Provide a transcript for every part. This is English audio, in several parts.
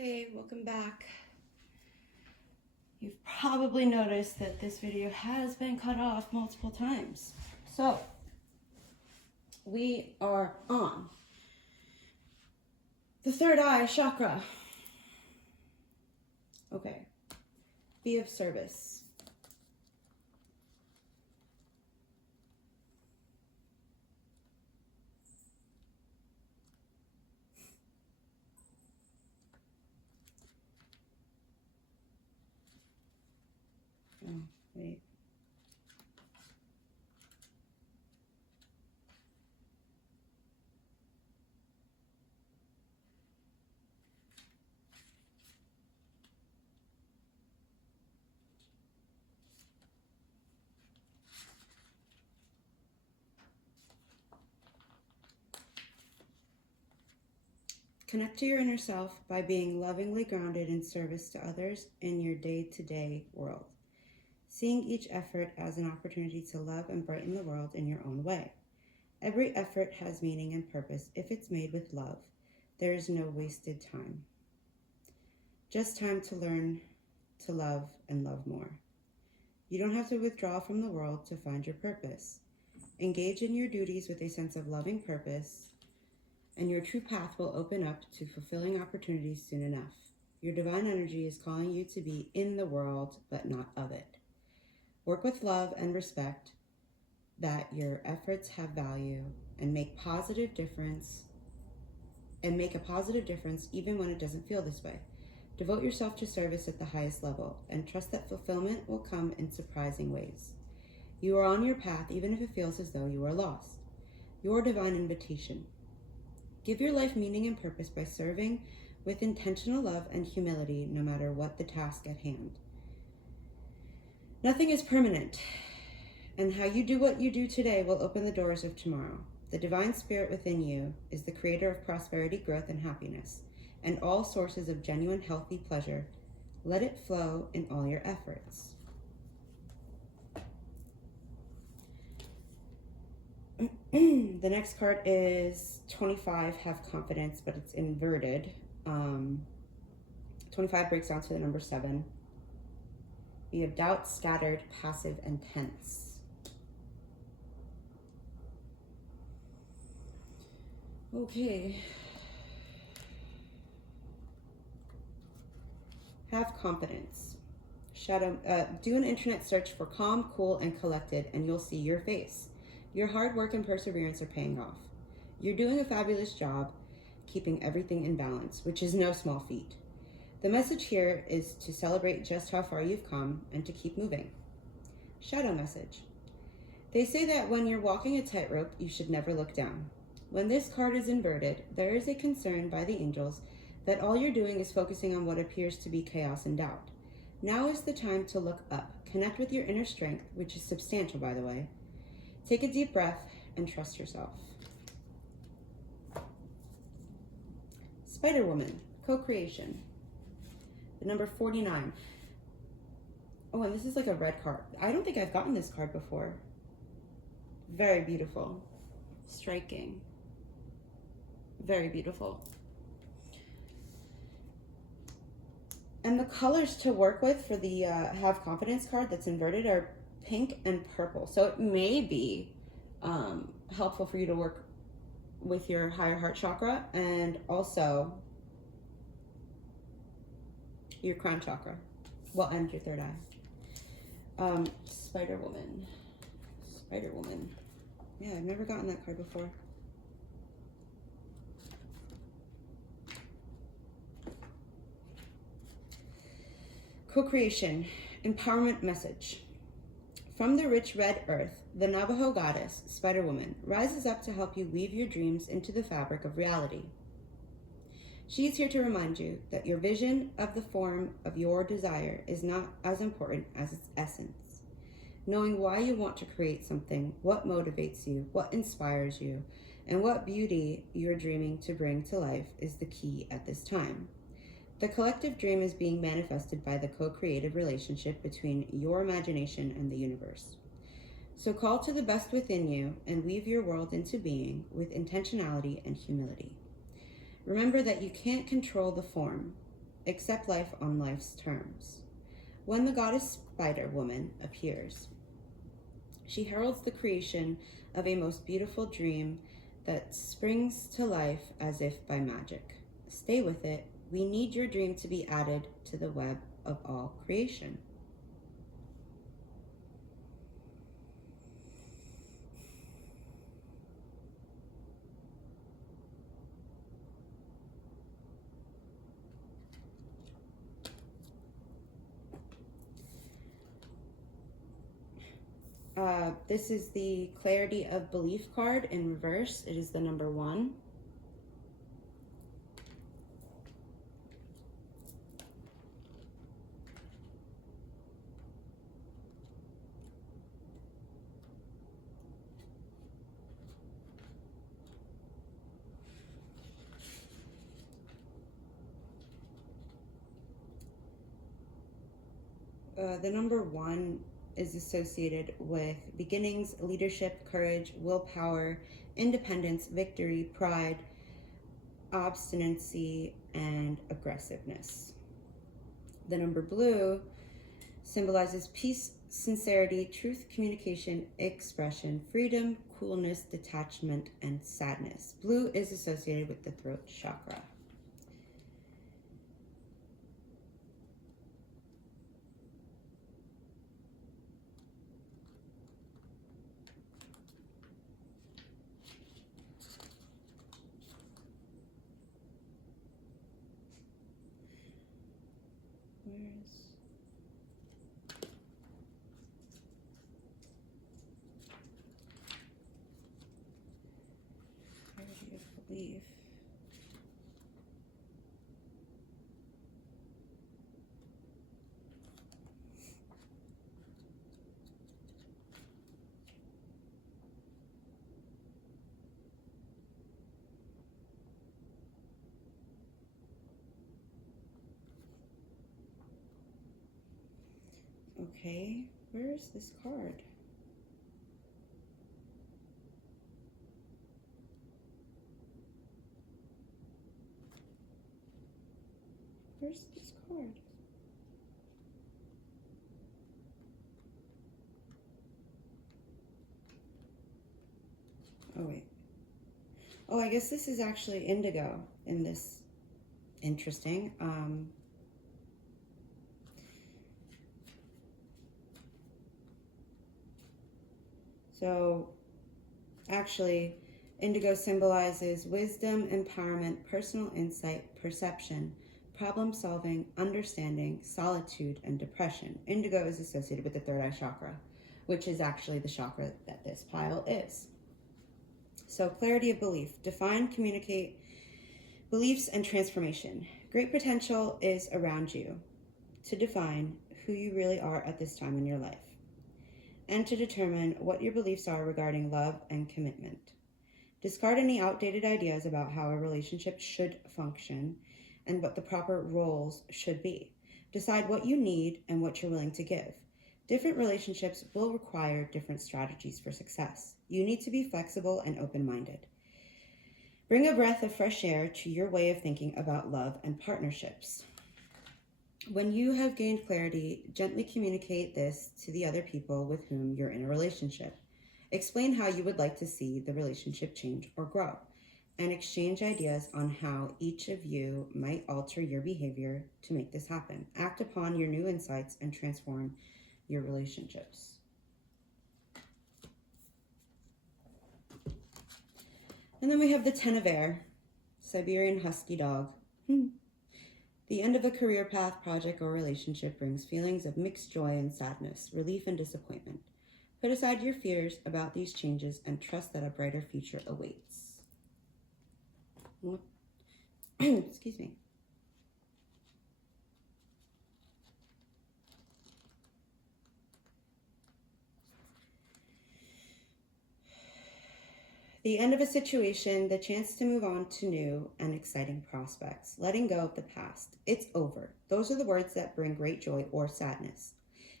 Okay, welcome back. You've probably noticed that this video has been cut off multiple times. So, we are on the third eye chakra. Okay, be of service. Oh, wait. Connect to your inner self by being lovingly grounded in service to others in your day-to-day world, seeing each effort as an opportunity to love and brighten the world in your own way. Every effort has meaning and purpose if it's made with love. There is no wasted time. Just time to learn to love and love more. You don't have to withdraw from the world to find your purpose. Engage in your duties with a sense of loving purpose, and your true path will open up to fulfilling opportunities soon enough. Your divine energy is calling you to be in the world, but not of it. Work with love and respect that your efforts have value and make a positive difference even when it doesn't feel this way. Devote yourself to service at the highest level and trust that fulfillment will come in surprising ways. You are on your path even if it feels as though you are lost. Your divine invitation. Give your life meaning and purpose by serving with intentional love and humility no matter what the task at hand. Nothing is permanent, and how you do what you do today will open the doors of tomorrow. The divine spirit within you is the creator of prosperity, growth, and happiness, and all sources of genuine, healthy pleasure. Let it flow in all your efforts. The next card is 25, have confidence, but it's inverted. 25 breaks down to the number 7. We have doubt, scattered, passive, and tense. Okay. Have confidence. Do an internet search for calm, cool, and collected, and you'll see your face. Your hard work and perseverance are paying off. You're doing a fabulous job keeping everything in balance, which is no small feat. The message here is to celebrate just how far you've come and to keep moving. Shadow message. They say that when you're walking a tightrope, you should never look down. When this card is inverted, there is a concern by the angels that all you're doing is focusing on what appears to be chaos and doubt. Now is the time to look up. Connect with your inner strength, which is substantial, by the way. Take a deep breath and trust yourself. Spider Woman, co-creation. The number 49. Oh, and this is like a red card. I don't think I've gotten this card before. Very beautiful. Striking. Very beautiful. And the colors to work with for the have confidence card that's inverted are pink and purple. So it may be helpful for you to work with your higher heart chakra and also your crown chakra. Well, and your third eye. Spider Woman. Spider Woman. Yeah, I've never gotten that card before. Co-creation. Empowerment message. From the rich red earth, the Navajo goddess, Spider Woman, rises up to help you weave your dreams into the fabric of reality. She is here to remind you that your vision of the form of your desire is not as important as its essence. Knowing why you want to create something, what motivates you, what inspires you, and what beauty you're dreaming to bring to life is the key at this time. The collective dream is being manifested by the co-creative relationship between your imagination and the universe. So call to the best within you and weave your world into being with intentionality and humility. Remember that you can't control the form, Accept life on life's terms. When the goddess Spider Woman appears, she heralds the creation of a most beautiful dream that springs to life as if by magic. Stay with it. We need your dream to be added to the web of all creation. This is the Clarity of Belief card in reverse. It is the number 1. The number 1 is associated with beginnings, leadership, courage, willpower, independence, victory, pride, obstinacy, and aggressiveness. The number blue symbolizes peace, sincerity, truth, communication, expression, freedom, coolness, detachment, and sadness. Blue is associated with the throat chakra. Clarity of belief. Okay, where is this card? Where's this card? Oh, wait. Oh, I guess this is actually indigo in this. Interesting. So actually, indigo symbolizes wisdom, empowerment, personal insight, perception, problem solving, understanding, solitude, and depression. Indigo is associated with the third eye chakra, which is actually the chakra that this pile is. So clarity of belief, define, communicate beliefs and transformation. Great potential is around you to define who you really are at this time in your life, and to determine what your beliefs are regarding love and commitment. Discard any outdated ideas about how a relationship should function and what the proper roles should be. Decide what you need and what you're willing to give. Different relationships will require different strategies for success. You need to be flexible and open-minded. Bring a breath of fresh air to your way of thinking about love and partnerships. When you have gained clarity, gently communicate this to the other people with whom you're in a relationship. Explain how you would like to see the relationship change or grow, and exchange ideas on how each of you might alter your behavior to make this happen. Act upon your new insights and transform your relationships. And then we have the Ten of Air, Siberian Husky Dog. The end of a career path, project, or relationship brings feelings of mixed joy and sadness, relief and disappointment. Put aside your fears about these changes and trust that a brighter future awaits. Excuse me. The end of a situation, the chance to move on to new and exciting prospects. Letting go of the past. It's over. Those are the words that bring great joy or sadness.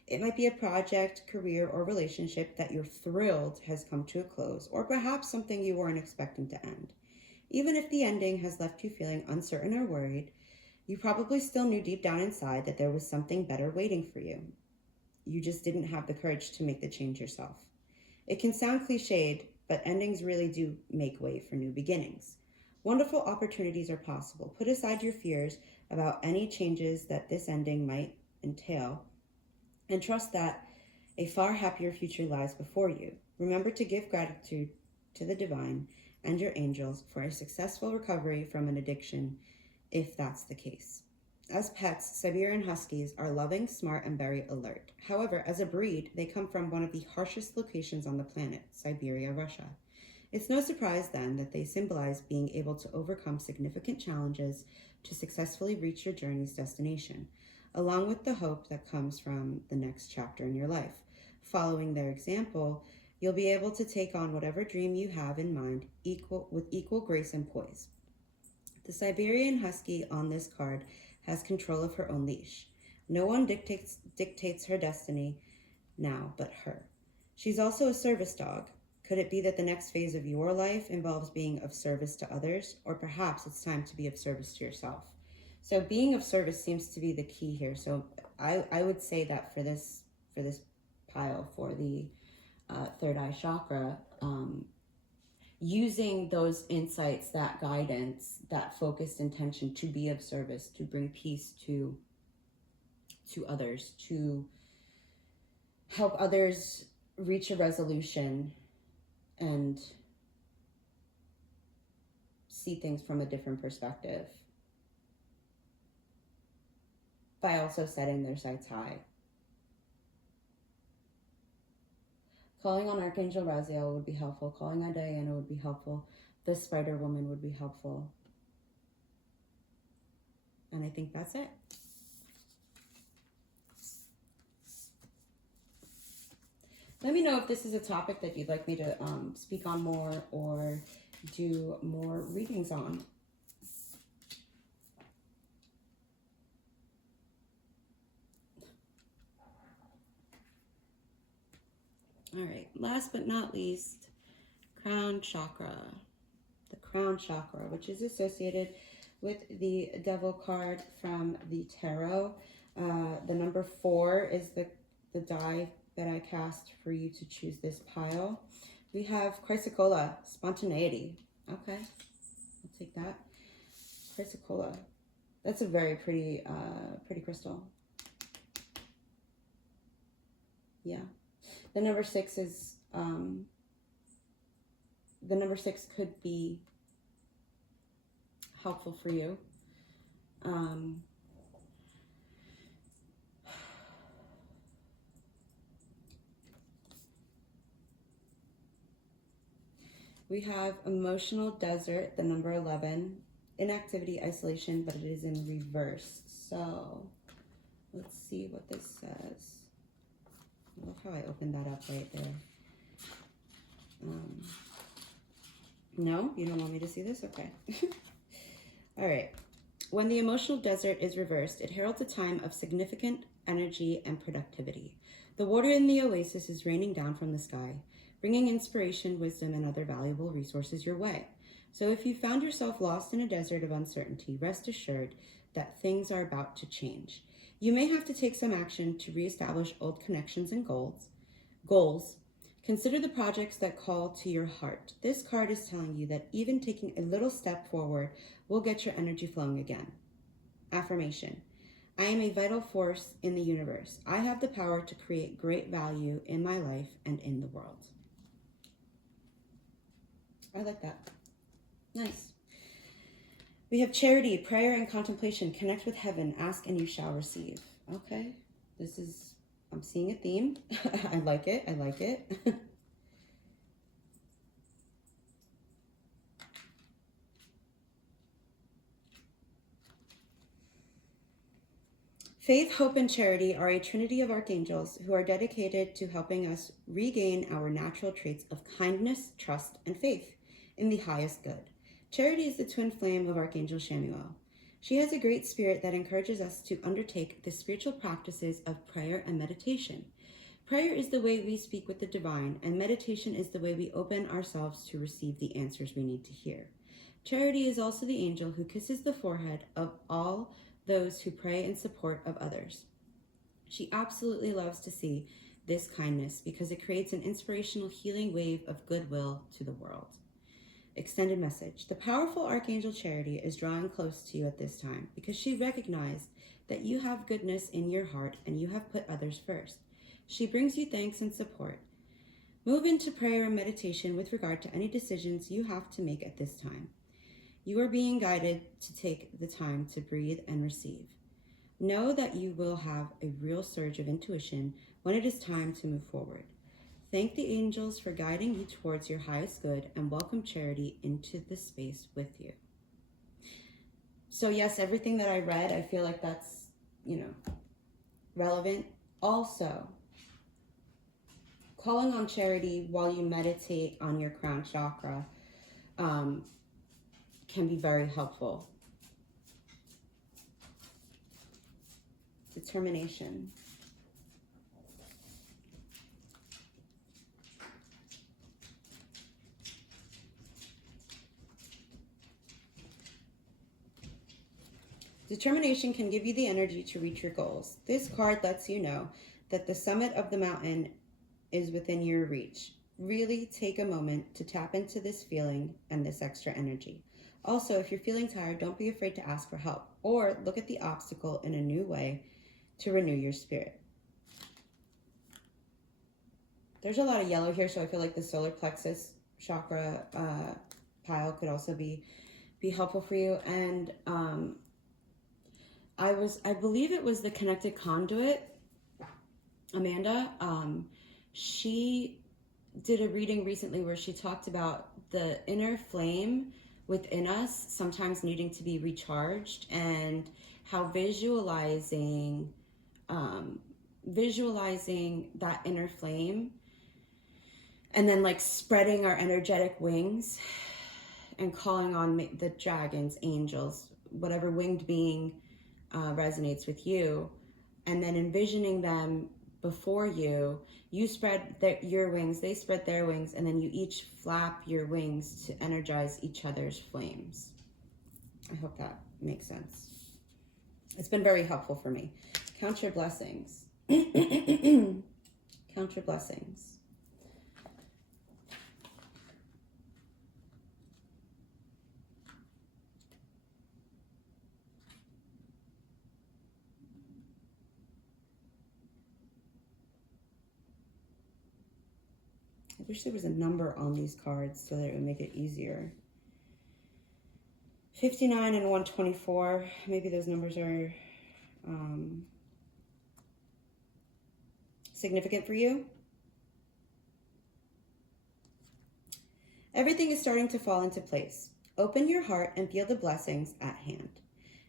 It might be a project, career, or relationship that you're thrilled has come to a close, or perhaps something you weren't expecting to end. Even if the ending has left you feeling uncertain or worried, You probably still knew deep down inside that there was something better waiting for you. You just didn't have the courage to make the change yourself. It can sound cliched, but endings really do make way for new beginnings. Wonderful opportunities are possible. Put aside your fears about any changes that this ending might entail, and trust that a far happier future lies before you. Remember to give gratitude to the divine and your angels for a successful recovery from an addiction, if that's the case. As pets, Siberian Huskies are loving, smart, and very alert. However, as a breed, they come from one of the harshest locations on the planet, Siberia, Russia. It's no surprise then that they symbolize being able to overcome significant challenges to successfully reach your journey's destination, along with the hope that comes from the next chapter in your life. Following their example, you'll be able to take on whatever dream you have in mind with equal grace and poise. The Siberian Husky on this card has control of her own leash. No one dictates her destiny now but her. She's also a service dog. Could it be that the next phase of your life involves being of service to others, or perhaps it's time to be of service to yourself? So being of service seems to be the key here. So I would say that for this pile, for the third eye chakra, using those insights, that guidance, that focused intention to be of service, to bring peace to others, to help others reach a resolution and see things from a different perspective, by also setting their sights high. Calling on Archangel Raziel would be helpful. Calling on Diana would be helpful. The Spider Woman would be helpful. And I think that's it. Let me know if this is a topic that you'd like me to speak on more or do more readings on. All right, last but not least, crown chakra. The crown chakra, which is associated with the devil card from the tarot. The number 4 is the die that I cast for you to choose this pile. We have chrysocolla, spontaneity. Okay, I'll take that. Chrysocolla. That's a very pretty crystal. Yeah. The number 6 is, the number 6 could be helpful for you. We have emotional desert, the number 11, inactivity, isolation, but it is in reverse. So let's see what this says. I love how I opened that up right there. No, you don't want me to see this? Okay. All right. When the emotional desert is reversed, it heralds a time of significant energy and productivity. The water in the oasis is raining down from the sky, bringing inspiration, wisdom, and other valuable resources your way. So if you found yourself lost in a desert of uncertainty, rest assured that things are about to change. You may have to take some action to reestablish old connections and goals. Consider the projects that call to your heart. This card is telling you that even taking a little step forward will get your energy flowing again. Affirmation. I am a vital force in the universe. I have the power to create great value in my life and in the world. I like that. Nice. We have charity, prayer, and contemplation. Connect with heaven. Ask and you shall receive. Okay. This is, I'm seeing a theme. I like it. I like it. Faith, hope, and charity are a trinity of archangels who are dedicated to helping us regain our natural traits of kindness, trust, and faith in the highest good. Charity is the twin flame of Archangel Chamuel. She has a great spirit that encourages us to undertake the spiritual practices of prayer and meditation. Prayer is the way we speak with the divine, and meditation is the way we open ourselves to receive the answers we need to hear. Charity is also the angel who kisses the forehead of all those who pray in support of others. She absolutely loves to see this kindness because it creates an inspirational healing wave of goodwill to the world. Extended message. The powerful Archangel Charity is drawing close to you at this time because she recognized that you have goodness in your heart and you have put others first. She brings you thanks and support. Move into prayer and meditation with regard to any decisions you have to make at this time. You are being guided to take the time to breathe and receive. Know that you will have a real surge of intuition when it is time to move forward. Thank the angels for guiding you towards your highest good and welcome Charity into the space with you. So yes, everything that I read, I feel like that's, relevant. Also, calling on Charity while you meditate on your crown chakra can be very helpful. Determination. Determination can give you the energy to reach your goals. This card lets you know that the summit of the mountain is within your reach. Really take a moment to tap into this feeling and this extra energy. Also, if you're feeling tired, don't be afraid to ask for help or look at the obstacle in a new way to renew your spirit. There's a lot of yellow here, so I feel like the solar plexus chakra pile could also be helpful for you. And I believe it was the connected conduit, Amanda. She did a reading recently where she talked about the inner flame within us sometimes needing to be recharged, and how visualizing that inner flame and then like spreading our energetic wings and calling on the dragons, angels, whatever winged being resonates with you, and then envisioning them before you. You spread your wings, they spread their wings, and then you each flap your wings to energize each other's flames. I hope that makes sense. It's been very helpful for me. Count your blessings. Count your blessings. I wish there was a number on these cards so that it would make it easier. 59 and 124. Maybe those numbers are significant for you. Everything is starting to fall into place. Open your heart and feel the blessings at hand.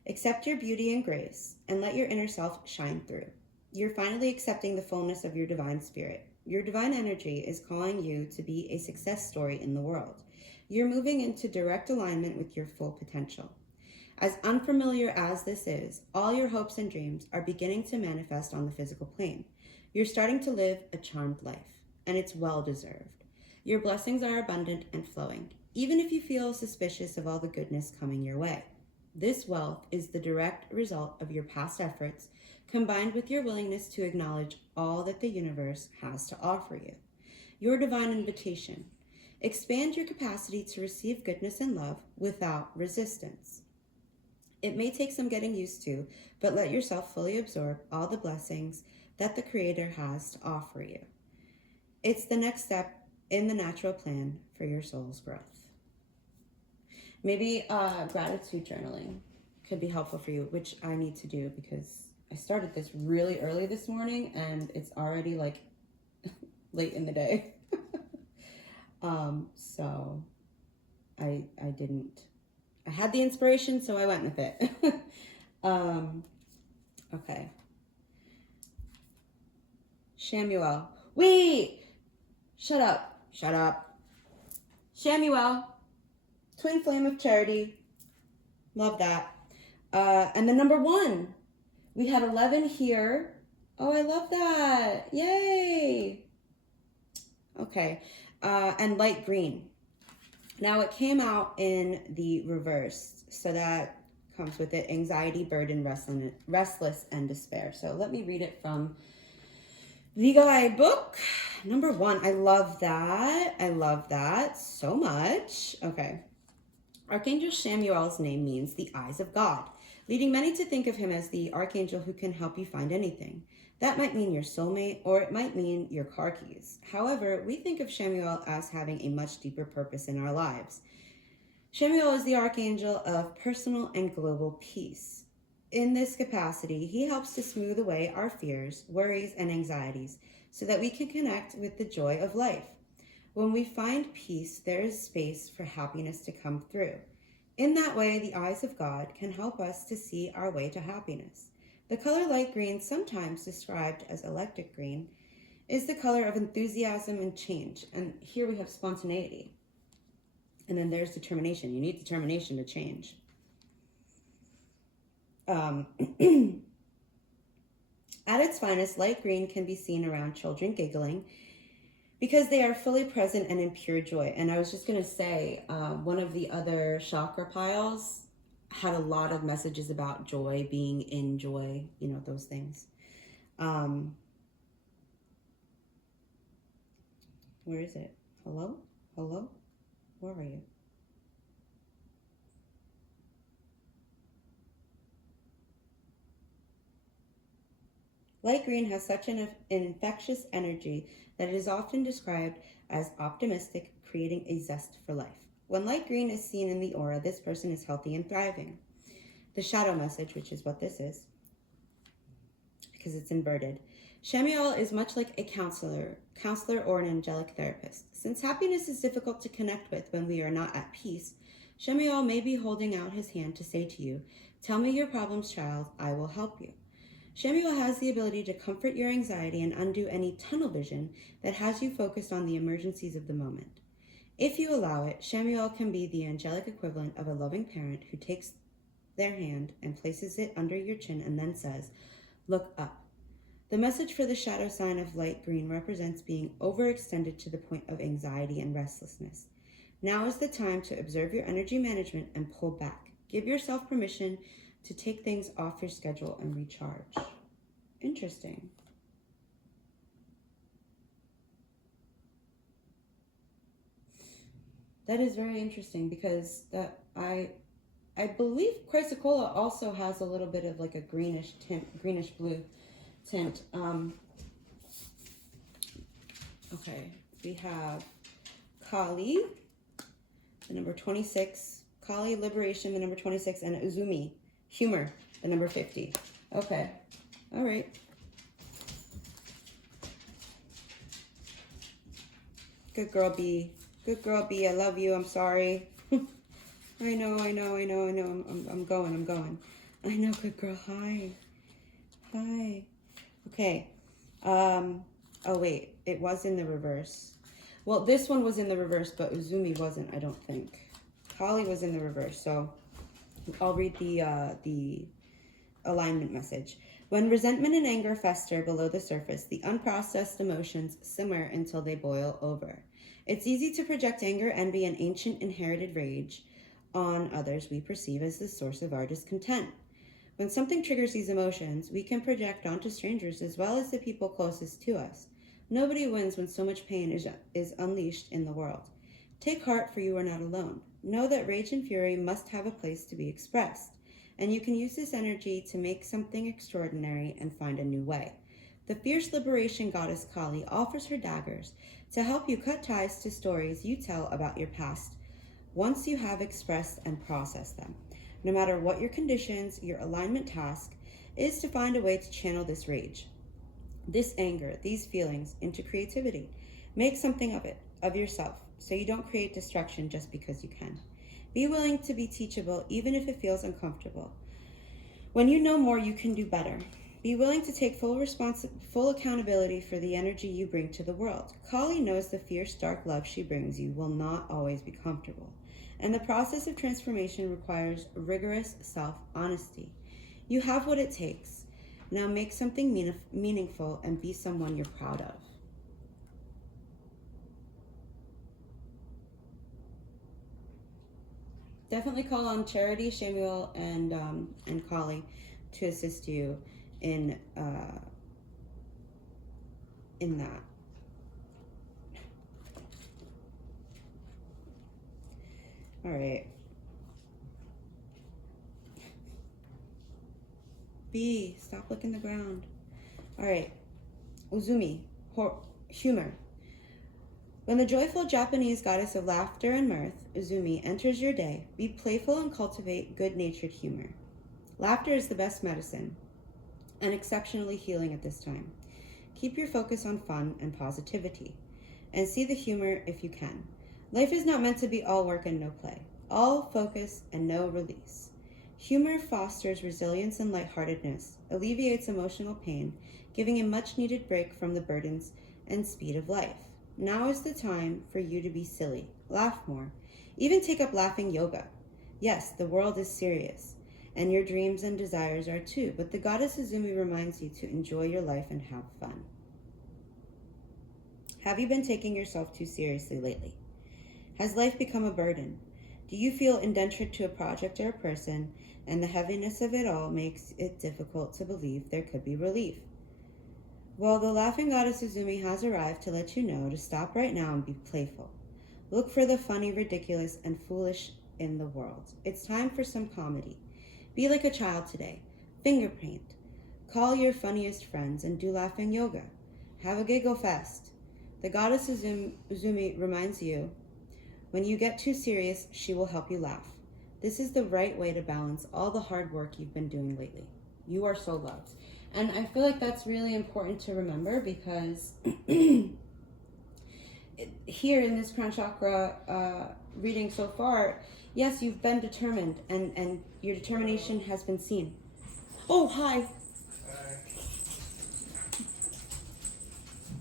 Accept your beauty and grace and let your inner self shine through. You're finally accepting the fullness of your divine spirit. Your divine energy is calling you to be a success story in the world. You're moving into direct alignment with your full potential. As unfamiliar as this is, all your hopes and dreams are beginning to manifest on the physical plane. You're starting to live a charmed life, and it's well-deserved. Your blessings are abundant and flowing, even if you feel suspicious of all the goodness coming your way. This wealth is the direct result of your past efforts, combined with your willingness to acknowledge all that the universe has to offer you. Your divine invitation. Expand your capacity to receive goodness and love without resistance. It may take some getting used to, but let yourself fully absorb all the blessings that the Creator has to offer you. It's the next step in the natural plan for your soul's growth. Maybe gratitude journaling could be helpful for you, which I need to do because I started this really early this morning and it's already like late in the day. So I had the inspiration, so I went with it. Okay. Shamuel. Wait! Shut up. Shamuel. Twin Flame of Charity. Love that. And the number 1. We had 11 here. Oh, I love that. Yay. Okay. And light green. Now it came out in the reverse, so that comes with it: anxiety, burden, restless, and despair. So let me read it from the guidebook. Number 1, I love that. I love that so much. Okay. Archangel Samuel's name means the eyes of God, leading many to think of him as the archangel who can help you find anything. That might mean your soulmate, or it might mean your car keys. However, we think of Samuel as having a much deeper purpose in our lives. Samuel is the archangel of personal and global peace. In this capacity, he helps to smooth away our fears, worries, and anxieties so that we can connect with the joy of life. When we find peace, there is space for happiness to come through. In that way, the eyes of God can help us to see our way to happiness. The color light green, sometimes described as electric green, is the color of enthusiasm and change. And here we have spontaneity. And then there's determination. You need determination to change. At its finest, light green can be seen around children giggling because they are fully present and in pure joy. And I was just going to say, one of the other chakra piles had a lot of messages about joy, being in joy, you know, those things. Where is it? Hello? Hello? Where are you? Light green has such an infectious energy that it is often described as optimistic, creating a zest for life. When light green is seen in the aura, this person is healthy and thriving. The shadow message, which is what this is, because it's inverted. Samuel is much like a counselor or an angelic therapist. Since happiness is difficult to connect with when we are not at peace, Samuel may be holding out his hand to say to you, "Tell me your problems, child, I will help you." Samuel has the ability to comfort your anxiety and undo any tunnel vision that has you focused on the emergencies of the moment. If you allow it, Samuel can be the angelic equivalent of a loving parent who takes their hand and places it under your chin and then says, "Look up." The message for the shadow sign of light green represents being overextended to the point of anxiety and restlessness. Now is the time to observe your energy management and pull back. Give yourself permission to take things off your schedule and recharge. Interesting. That is very interesting because I believe Chrysocolla also has a little bit of like a greenish blue tint. Okay, we have Kali, the number 26, Kali, liberation, the number 26, and Uzumi, humor, the number 50. Okay, all right. Good girl, B. Good girl, B. I love you. I'm sorry. I know. I'm going. I know, good girl. Hi. Okay. Oh, wait. It was in the reverse. Well, this one was in the reverse, but Uzumi wasn't, I don't think. Kali was in the reverse, so I'll read the alignment message. When resentment and anger fester below the surface, the unprocessed emotions simmer until they boil over. It's easy to project anger, envy, and ancient inherited rage on others we perceive as the source of our discontent. When something triggers these emotions, we can project onto strangers as well as the people closest to us. Nobody wins when so much pain is unleashed in the world. Take heart, for you are not alone. Know that rage and fury must have a place to be expressed, and you can use this energy to make something extraordinary and find a new way. The fierce liberation goddess Kali offers her daggers to help you cut ties to stories you tell about your past once you have expressed and processed them. No matter what your conditions, your alignment task is to find a way to channel this rage, this anger, these feelings into creativity. Make something of it, of yourself, so you don't create destruction just because you can. Be willing to be teachable even if it feels uncomfortable. When you know more, you can do better. Be willing to take full accountability for the energy you bring to the world. Kali knows the fierce, dark love she brings you will not always be comfortable, and the process of transformation requires rigorous self-honesty. You have what it takes. Now make something meaningful and be someone you're proud of. definitely call on Charity, Shamuel, and Kali to assist you in that. All right. B, stop licking the ground. All right. Uzumi, humor. When the joyful Japanese goddess of laughter and mirth, Uzumi, enters your day, be playful and cultivate good-natured humor. Laughter is the best medicine and exceptionally healing at this time. Keep your focus on fun and positivity, and see the humor if you can. Life is not meant to be all work and no play, all focus and no release. Humor fosters resilience and lightheartedness, alleviates emotional pain, giving a much-needed break from the burdens and speed of life. Now is the time for you to be silly, laugh more, even take up laughing yoga. Yes, the world is serious, and your dreams and desires are too, but the goddess Uzumi reminds you to enjoy your life and have fun. Have you been taking yourself too seriously lately? Has life become a burden? Do you feel indentured to a project or a person, and the heaviness of it all makes it difficult to believe there could be relief? Well, the laughing goddess Uzumi has arrived to let you know to stop right now and be playful. Look for the funny, ridiculous, and foolish in the world. It's time for some comedy. Be like a child today. Finger paint. Call your funniest friends and do laughing yoga. Have a giggle fest. The goddess Uzumi reminds you, when you get too serious, she will help you laugh. This is the right way to balance all the hard work you've been doing lately. You are so loved. And I feel like that's really important to remember, because here in this crown chakra reading so far, yes, you've been determined, and your determination has been seen. Oh, hi.